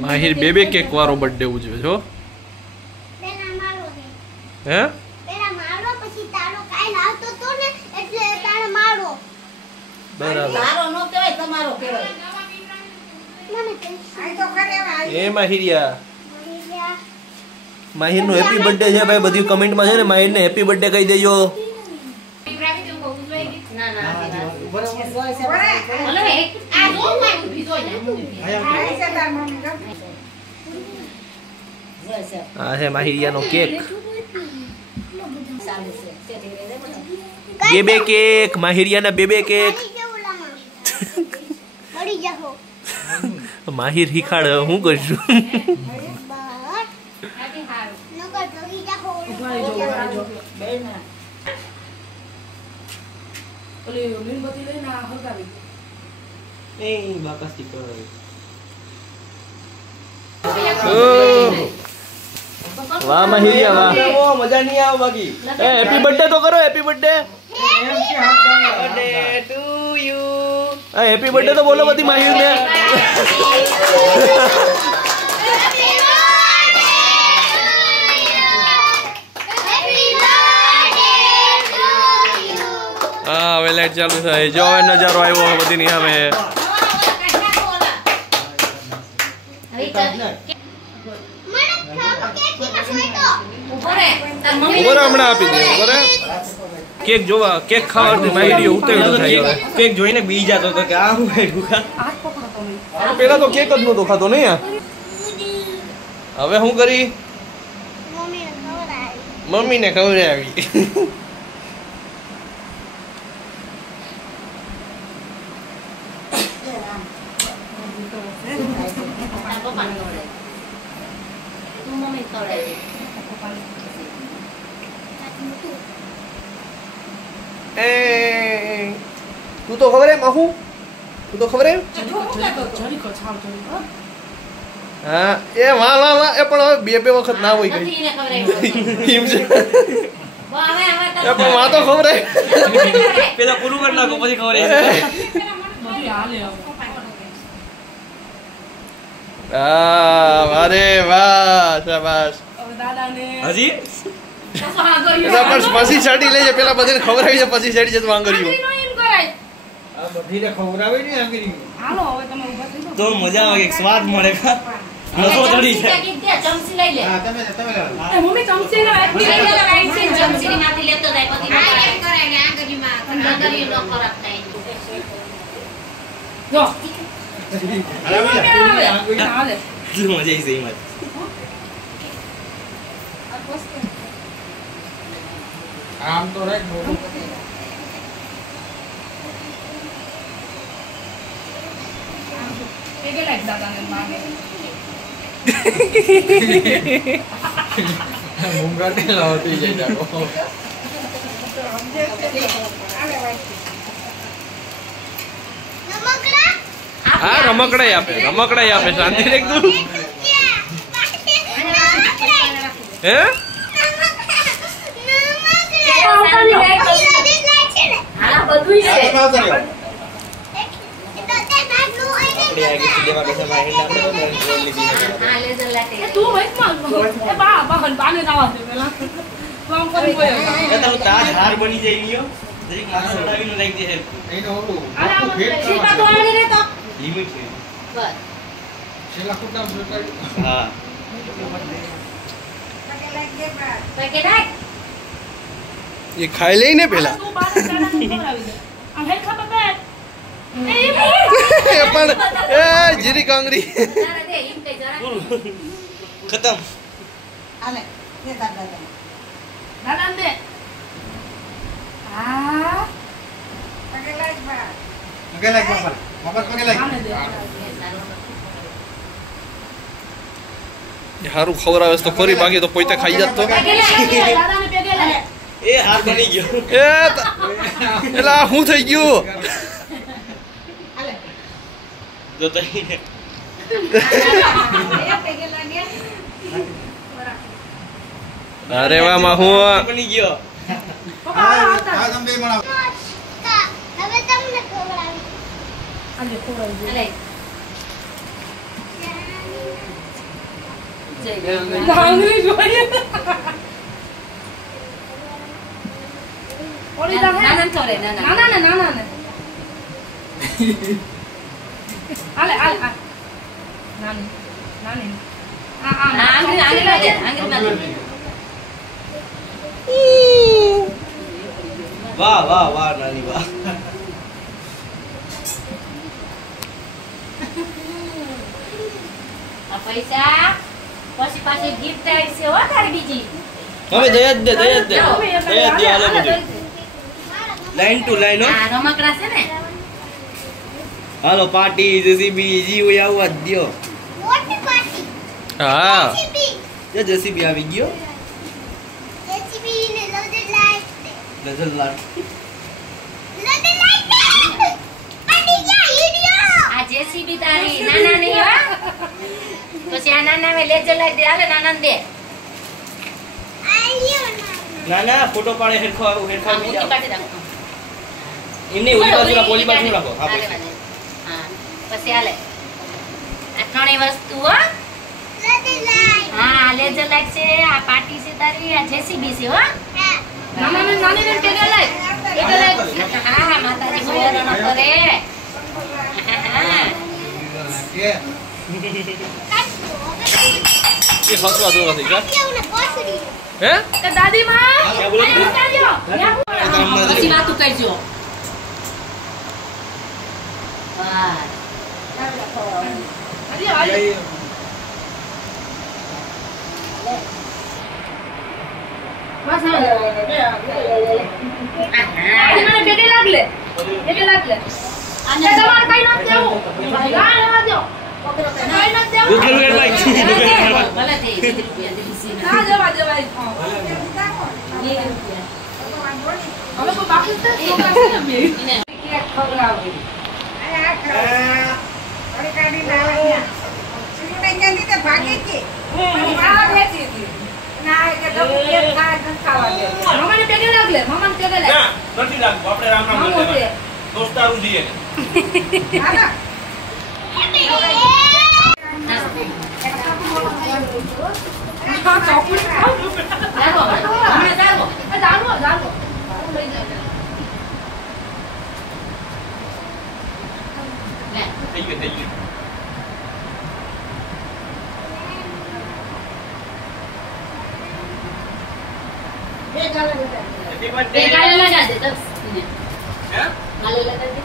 માહિર બે કેક વાળો બર્થડે ઉજવે છો હે બરાબર એ માહિરિયા માહિર નો હેપી બર્થડે છે ભાઈ બધી કમેન્ટ માં છે ને માહિર ને હેપી બર્થડે કહી દેજો આ છે માહિરિયા નો કેક બે કેક માહિરિયા ના બે કેક માહિર શીખાડ હું કરશું વાહ માહિરિયા વાહ મજા નહીં આવે બાકી હેપી બર્થડે તો કરો happy birthday to you happy birthday તો બોલો બધી માહિર ને હા હવે લાઈટ ચાલુ થાય જો હવે નજારો આવ્યો બધી ની સામે હમણાં આપી દે કેક જોવા કેક ખાવાથી માહિતી ઉતેડું થાય કેક જોઈને બી જાતો તો કે આ હું પેલા તો કેક જ નતો ખાતો નહીં હવે શું કરી મમ્મીને ખવડાવી તું તો ખબર હે માહુ તું તો ખબર હે હા એ વાહ વાહ વાહ એ પણ હવે બે વખત ના હોય ગઈ એમ છે એ પણ વાહ તો ખબર હે પેલા પૂરું કરી નાખો પછી ખબર હે અરે વાહ શાબાશ હજી પછી સાડી લઈ જાય પેલા બધાને ખબર આવી જાય પછી સાડી જતું આંગળીઓ તો મજા આવે સ્વાદ મળે નસો ચડી છે ચમચી લઈ લે હા તમે મમ્મી ચમચી નો ચમચી માંથી લેતો જાય પછી આ એમ કરે ને આંગળીમાં આંગળી નો ખરાબ થાય જો મજા આવી સહી મત આમ તો રાખ મોઢું કે લાઈક દાદાને માગે મુંગાટે લાવતી જાય જાકો હા રમકડા આપે શાંતિ એકદમ હે ये खाई ले ने पहला पण ए जीरी कांगरी खत्म आले दे दादा दे आ पगे लाइक पगे लाइक हारू खवरावे तो खरी बाकी तो पोते खाई जात तो ए हार बनी गयो ए एला હું થઈ ગયો જો તઈ અરે વાહ માહુ બની ગયો આ તમે બે બનાવ હવે તમને ખવડાવી આલે ખવડાવી આંગળી જોઈએ ઓલી દા ના ના કરે ના આલે નાની આંગળી વાહ વાહ વાહ નાની વાહ આ પૈસા પછી પાછી ગિફ્ટ આવી છે હો તારી બીજી હવે દે હાલો બધું લાઈન ટુ લાઈન હો આ રમકડા છે ને હાલો પાર્ટી જેસીબી જીવ આવવા દયો મોટી પાર્ટી હા જેસીબી જેસીબી આવી ગયો જેસીબી ને લોડેડ લાઈટ નજર લાટ લોડેડ લાઈટ પાર્ટી જા ઈડિયો આ જેસીબી તારી નાના નહીં હો પછી આ નાના મે લેજર લાઈ દે હાલે નાના ને દે આયો ના ના ફોટો પાડે હેરખો આ હેરખો મૂકી કાઢી રાખો એમને ઓલી બાજુ રાખો ઓલી બાજુ રાખો હા હાલે વાલે. હા પછી હાલે આ ત્રણેય વસ્તુ હો લોડેડ લાઈટ હા લેજર લાઈટ છે આ પાર્ટી છે તારી આ જેસીબી છે હો હા નાની ને કેડે લાઈટ હા માતાજી બોલવાનો ન કરે હા એ હસવા દો નથી કા કેવું કોસડી હે કે દાદી માં ક્યાં બોલો છો? પછી વાતું કરજો વાહ બસ હવે મને બેટે લાગલે અને તમાર કઈ ન દેવું ગા લેવા દો પકડો કઈ ન દેવું દૂધ લેવું એટલે ભલે દે 20 રૂપિયા દીસી ના જવા દેવાય ₹20 હવે કોઈ બાકી છે છોકરા છે અમે એને કેક ખવડાવી અરે કાઢી લાવ્યા સિમુને કેલી તે ભાગી કે આ ભેટી હતી ના કે ડબુ કેક ખાય ન ખાવા દે મને બેટે લાગલે મામાને બેટે લાગ ના નથી લાગતું આપણે રામ રામ મામો છે દોસ્તારું છીએ હા લાગો મને લાગો જાણો લે થઈ ગયું હેપી બે બર્થડે ગાલે લગા દે દસ હે ગાલે લગા દે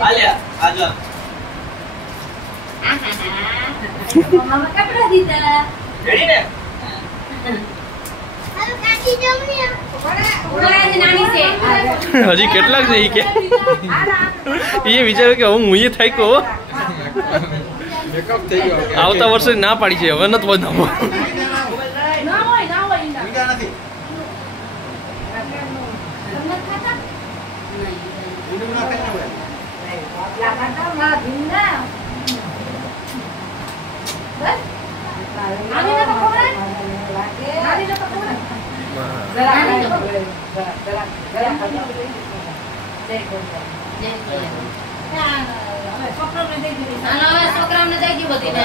આલ્યા આજો મામા કપડા દીધા રેડી ને હવે કાઢી દઉં ને ઓરાની નાની છે હજી કેટલાક છે ઈ કે એ વિચારે કે હું મુઈએ થાય કો આવતા વર્ષે ના પાડી છે હવે નથી બનાવવા ના હોય ઈંડા તમને ખાતા લાગાતા માં ભીંડા બસ નાની ને તો ખવડાય નાની તો કોણ હાલો હવે છોકરાઓને દઈ દીધું બધીને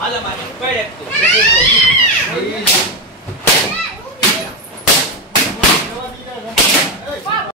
આલે મારી પેડે તું